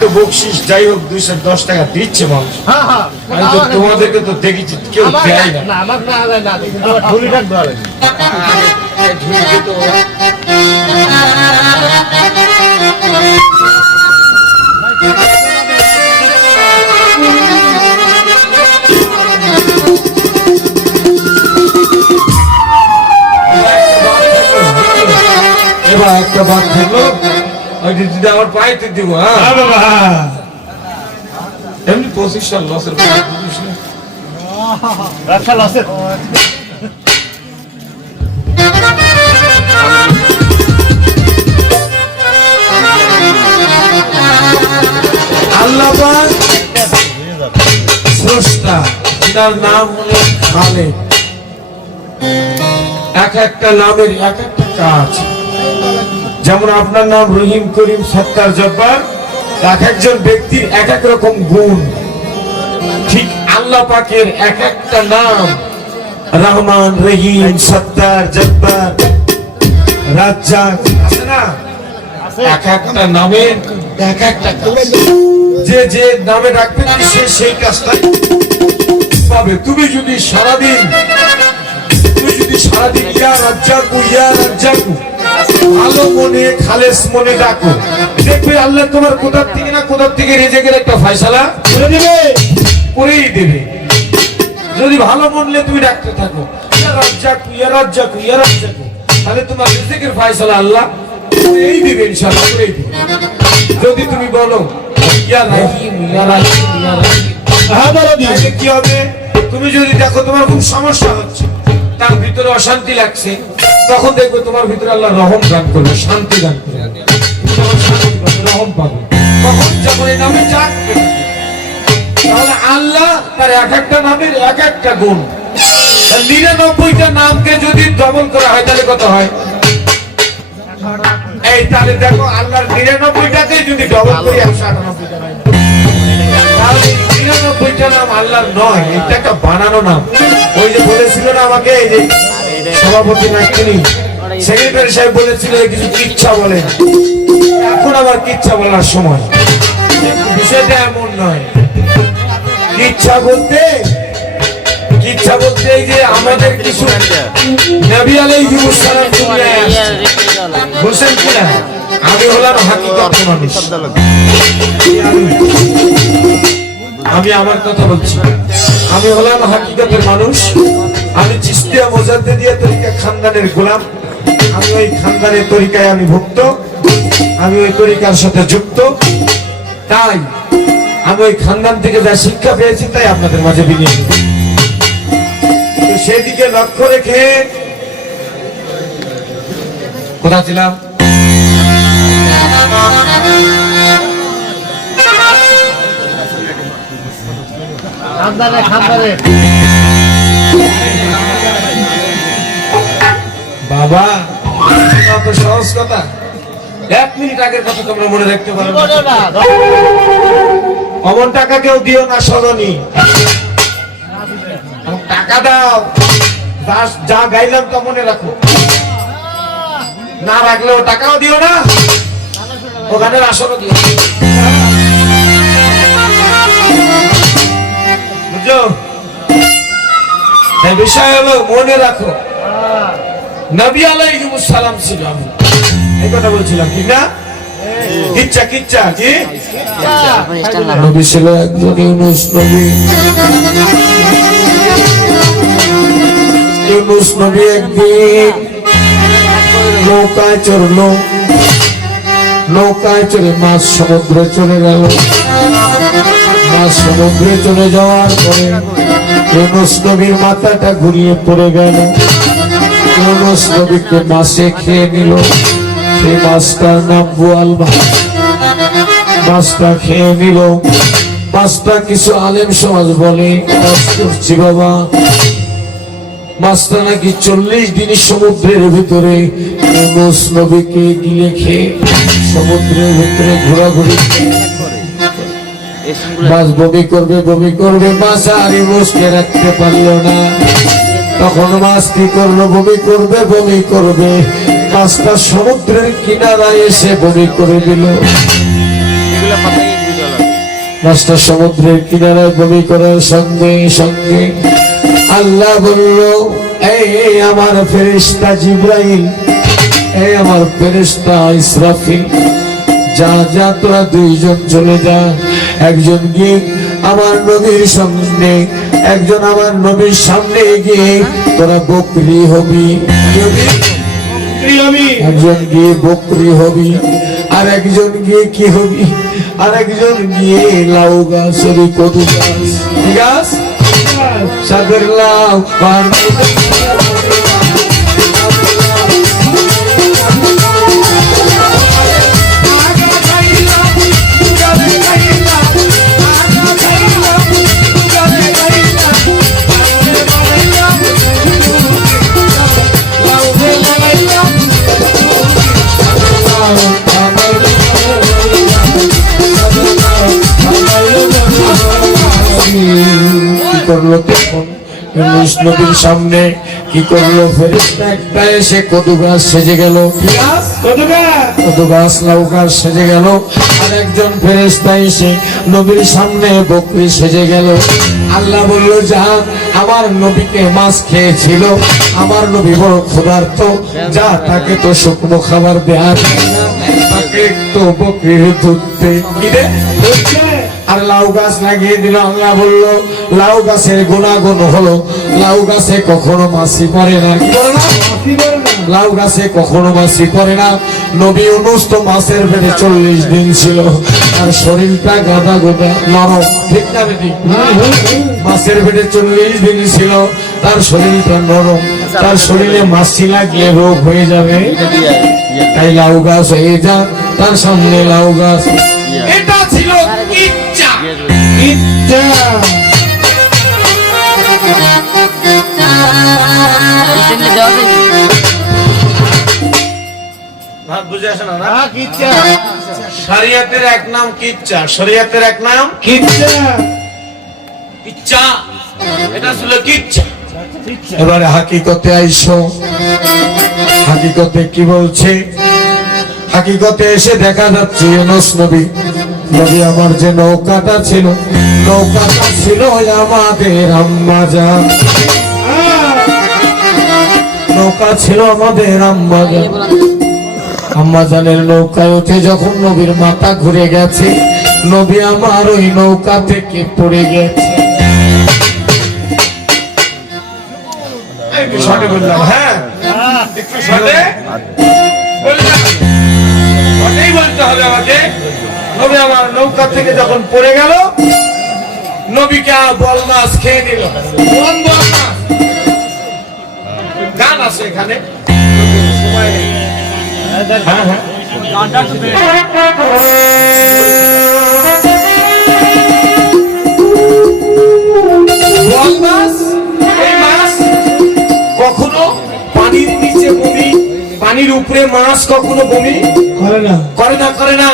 তো বকশিস যাই হোক 210 টাকা দিচ্ছে মানুষ। আমি তো তোমাদেরকে তো দেখেছি কেউ দেয় না। এবার একটা বাদ থাকলো, আমার পাইতে দিব। এমনি 25 সাল লসের আল্লাহ স্রষ্টা, যার নাম হলো খালেক। এক একটা নামের এক একটা কাজ। যেমন আপনার নাম রহিম, করিম, সত্তার, জব্বার, এক একজন ব্যক্তির এক এক রকম গুণ। ঠিক আল্লাহ পাকের এক একটা নাম, রহমান, রহিম, সত্তার, জব্বার, রাজ্জাক, আছে না? এক একটা নামের এক একটা কাজ। যে যে নামে রাখবেন সে সেই কাজটাই পাবে। তুমি যদি সারাদিন ইয়া রাজ্জাকু ইয়া রাজ্জাকু ভালো মনে খালেস মনে ডাকো, দেখবে আল্লাহ তোমার কোথার থেকে রিজিকের একটা ফয়সালা করেই দেবে। যদি ভালো মনলে তুমি ডাকতে থাকো ইয়া রাজ্জাকু ইয়া রাজ্জাকু ইয়া রাজ্জাকু, তাহলে তোমার রিজিকের ফয়সালা আল্লাহ করেই দেবে, ইনশাআল্লাহ করেই দেবে। যদি তুমি বলো ইয়া রাহিম ইয়া রাহিম ইয়া রাহিম, তাহলে কি হবে? তুমি যদি দেখো তোমার খুব সমস্যা হচ্ছে, তার ভিতরে অশান্তি লাগছে, তখন দেখবে তোমার ভিতরে আল্লাহ রহম দান করবে, শান্তি দান করবে, রহম পাবে। তখন যখন এই নামে ডাকবে, তাহলে আল্লাহ তার এক একটা নামের এক একটা গুণ। 99টা নামকে যদি ডবল করা হয় তাহলে কত হয়? এই তাহলে দেখো আল্লাহর 99টাকে যদি ডবল করি 198টা হয়। তাহলে 99টা নাম আল্লাহর নয়, এটা একটা বানানো নাম। ওই যে বলেছিল না আমাকে, এই যে সভাপতি নাকি সেক্রেটারি সাহেব বলেছিল কিছু কিচ্ছা বলেন, এখন আবার কিচ্ছা বলার সময়। বিষয়টা এমন নয়। কিচ্ছা বলতে এই যে আমাদের কিছু নবী আলাইহিস সালাম দুনিয়ায় আসছে, বুঝছেন কিনা? আমি হলাম হাকিকত মানুষ। আমি আমার কথা বলছি, আমি হলাম হাকিকতের মানুষ। আমি চিশতিয়া মুজাদ্দিদিয়া তরিকা খানদানের গোলাম। আমি ওই খানদানের তরিকায় আমি ভুক্ত, আমি ওই তরিকার সাথে যুক্ত। তাই আমি ওই খানদান থেকে যা শিক্ষা পেয়েছি তাই আপনাদের মাঝে বিনিয়োগ করি। সেদিকে লক্ষ্য রেখে কোথা ছিলাম? বাবা এত সহজ কথা, 1 মিনিট আগের কথা তোমরা মনে রাখতে পারো না? অমন টাকা কেউ দিও না সরণি, টাকা দাও, যা গাইলাম তা মনে রাখো। না রাখলেও টাকাও দিও না, ওখানে আসরও দিও। বুঝছো? বিষয় হলো মনে রাখো নবী আলাইহিস সালাম ছিল। আমি এই কথা বলছিলাম ঠিক না? কিচ্ছা কি নবী ছিল একজন ইউনুস নবী। ইউনুস নবী একদিন নৌকায় চড়ে মাছ সমুদ্রে চলে গেল। মাছ সমুদ্রে চলে যাওয়ার পরে ইউনুস নবীর মাথাটা ঘুরিয়ে পড়ে গেল। ইউনুস নবীকে মাছে খেয়ে নিল। সেই মাছটার নাম বোয়াল মাছ। মাছটা খেয়ে নিল। মাছটা কিছু আলেম সমাজ বলে করছি বাবা, মাছটা নাকি 40 দিন সমুদ্রের ভিতরে ইউনুস নবীকে গিলে খেয়ে সমুদ্রের ভিতরে ঘোরাঘুরি মাছ বমি করবে মাছ আর ইউনুসকে রাখতে পারল না। তখন মাছ কি করলো? বমি করবে। মাছটা সমুদ্রের কিনারায় এসে বমি করে দিল। মাছটা সমুদ্রের কিনারায় বমি করার সঙ্গে সঙ্গে আল্লাহ বলল, এই আমার ফেরেশতা জিবরাইল, এই আমার ফেরেশতা ইসরাফিল, যা যা তোরা দুইজন চলে যা। একজন গিয়ে আমার নবীর সামনে, একজন আমার নবীর সামনে গিয়ে তোরা বকরি হবি, একজন গিয়ে বকরি হবি, আর একজন গিয়ে কি হবি, আর একজন গিয়ে লাউ গাছ, কদু গাছ, গাছ সাদের লাউ পানি করলো তখন নবীর সামনে কি করলো, ফেরেশতা একটা এসে কদু গাছ সেজে গেল, কদু গাছ লাউ গাছ সেজে গেল, আর একজন ফেরেশতা এসে নবীর সামনে বকরি সেজে গেল। আল্লাহ বলল, যা আমার নবীকে মাছ খেয়েছিল, আমার নবী বড় ক্ষুধার্ত, যা তাকে তো শুকনো খাবার দেয়া যায় না, তাকে তো বকরির দুধ দে, কি দে, আর লাউ গাছ লাগিয়ে দিল। আল্লাহ বলল, লাউ গাছের গুণাগুণ হলো, লাউ গাছে কখনো মাছি পড়ে না, কি করে না, লাউ গাছে কখনো মাছি পড়ে না। নবী ইউনূস তো মাছের পেটে 40 দিন ছিল, আর শরীরটা গাদা গোদা নরম, ঠিক না বেটি? মাছের পেটে 40 দিন ছিল, তার শরীরটা নরম, তার শরীরে মাছি লাগলে রোগ হয়ে যাবে, তাই লাউ গাছ হয়ে যা, তার সামনে লাউ গাছ। এটা ছিল ইচ্ছা, ইচ্ছা। বুঝে আসে না? শরিয়তের এক নাম কিচ্ছা, শরিয়তের এক নাম কিচ্ছা, ইচ্ছা, এটা ছিল কিচ্ছা। এবারে হাকিকতে আইসো, হাকিকতে কি বলছে? হাকিকতে এসে দেখা যাচ্ছে ইউনূস নবী, নবী আমার যে নৌকাটা ছিল, নৌকাটা ছিল আমাদের আম্মা জান, নৌকা ছিল আমাদের আম্মা জান। আম্মা জানের নৌকায় উঠে যখন নবীর মাথা ঘুরে গেছে, নবী আমার ওই নৌকা থেকে পড়ে গেছে। শর্টে বললাম, হ্যাঁ একটু শর্টে বললাম, শর্টেই বলতে হবে আমাকে। নবী আমার নৌকা থেকে যখন পড়ে গেল, নবীকে বল মাছ খেয়ে নিল। কোন বল মাছ? গান আছে এখানে, সময় নেই। হ্যাঁ হ্যাঁ, বল মাছ, এই মাছ কখনো পানির নিচে বমি, পানির উপরে মাছ কখনো বমি করে না, করে না, করে না।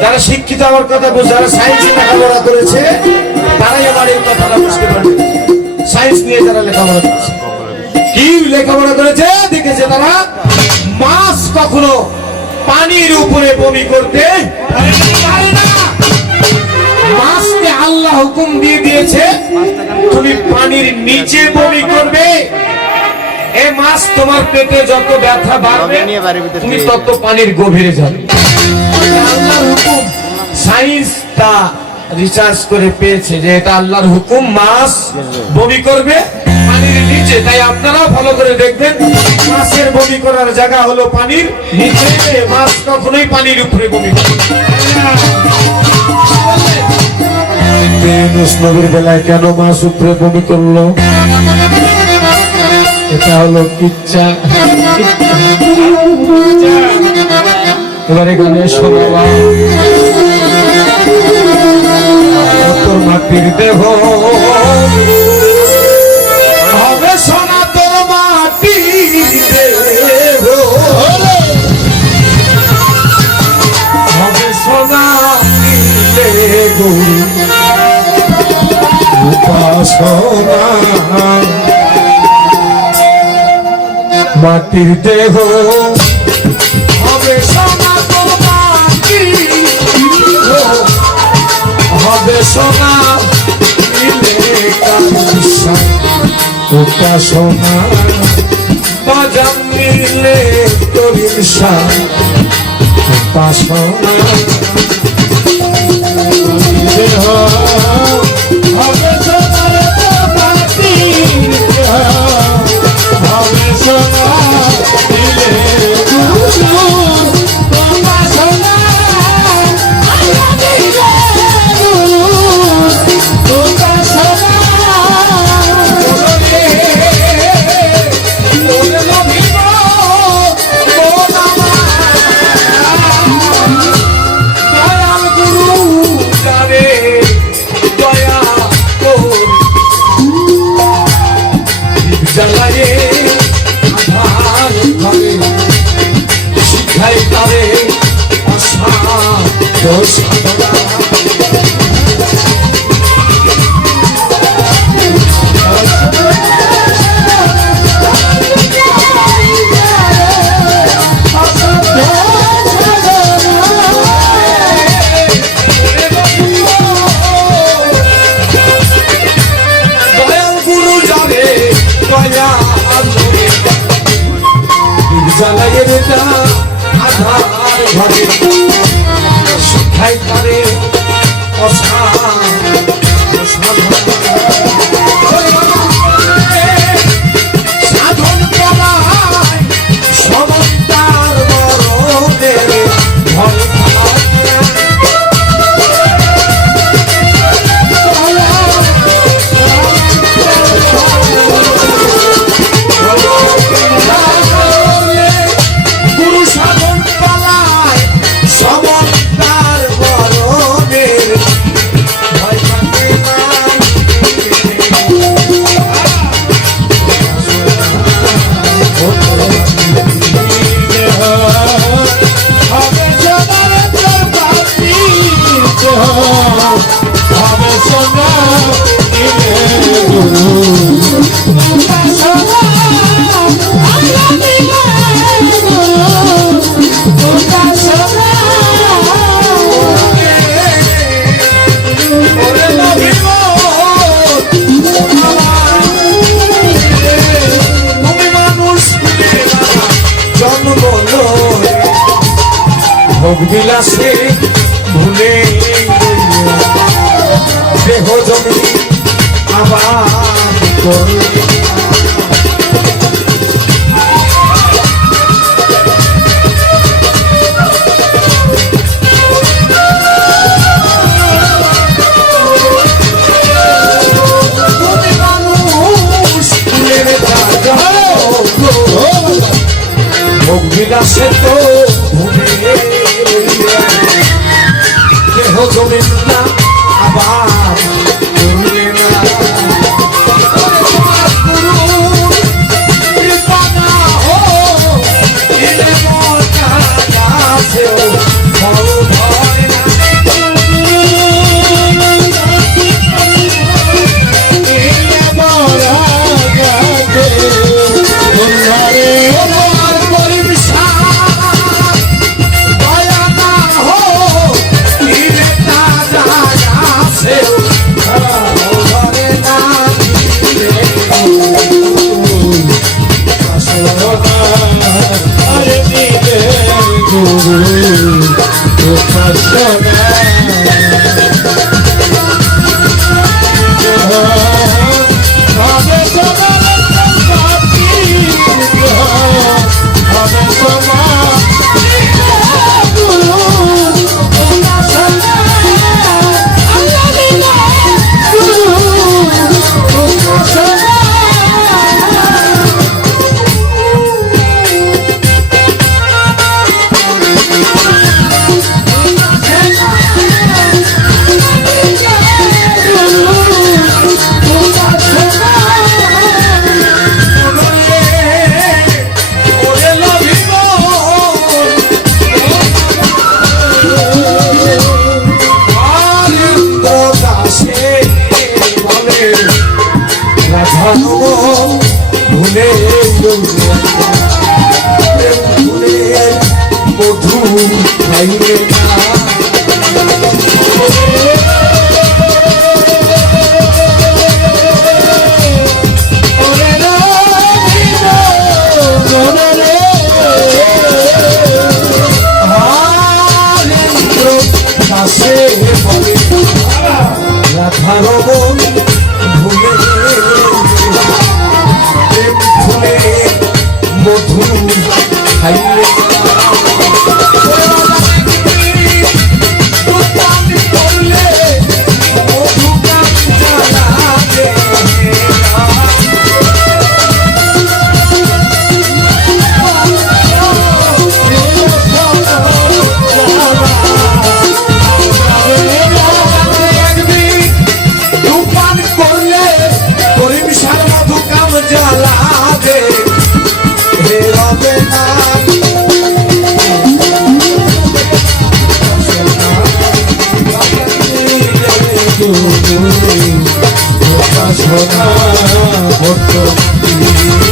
যারা শিক্ষিত আমার কথা বুঝে, যারা সায়েন্সে লেখাপড়া করেছে, তারাই আমার এই কথাটা বুঝতে পারবে। সায়েন্স নিয়ে যারা লেখাপড়া করেছে, কি লেখাপড়া করেছে, দেখেছে তারা, মাছ কখনো পানির উপরে বমি করতে পারে না। মাছকে আল্লাহ হুকুম দিয়ে দিয়েছে, তুমি পানির নিচে বমি করবে। এই মাছ তোমার পেটে যত ব্যথা বাড়বে, তুমি তত পানির গভীরে যাবে। আল্লাহর হুকুম, সায়েন্স তা রিসার্চ করে পেয়েছে যে এটা আল্লাহর হুকুম, মাছ বমি করবে পানির নিচে। তাই আপনারা ভালো করে দেখবেন, মাছের বমি করার জায়গা হলো পানির নিচে, মাছ কখনোই পানির উপরে বমি করে না। ইউনূস নবীর বেলায় কেন মাছ উপরে বমি করলো? এটা হলো কিচ্ছা। এবারে গানে শোনাবা, তোর মাটির দেহ হবে সোনা, তোর মাটির দেহ হবে সোনা, গুরু উপাসনা, মাটির দেহ হবে সোনা, তোর মাটির উপাসনা মিলে কারুষা উপাসনা বাজান মিলে তরিষা উপাসনা হবে সোনার বাতি হবে সোনা মিলে শিক্ষায় তারে সাধন করায় সমন্তার বড়দের ভয় ভোগ বিলাসে ভুলে দেহ জমি আবার করলে ভোগ বিলাসে তো ভুলে দেহ জমে না আবার করলে না সোনা বর্তমান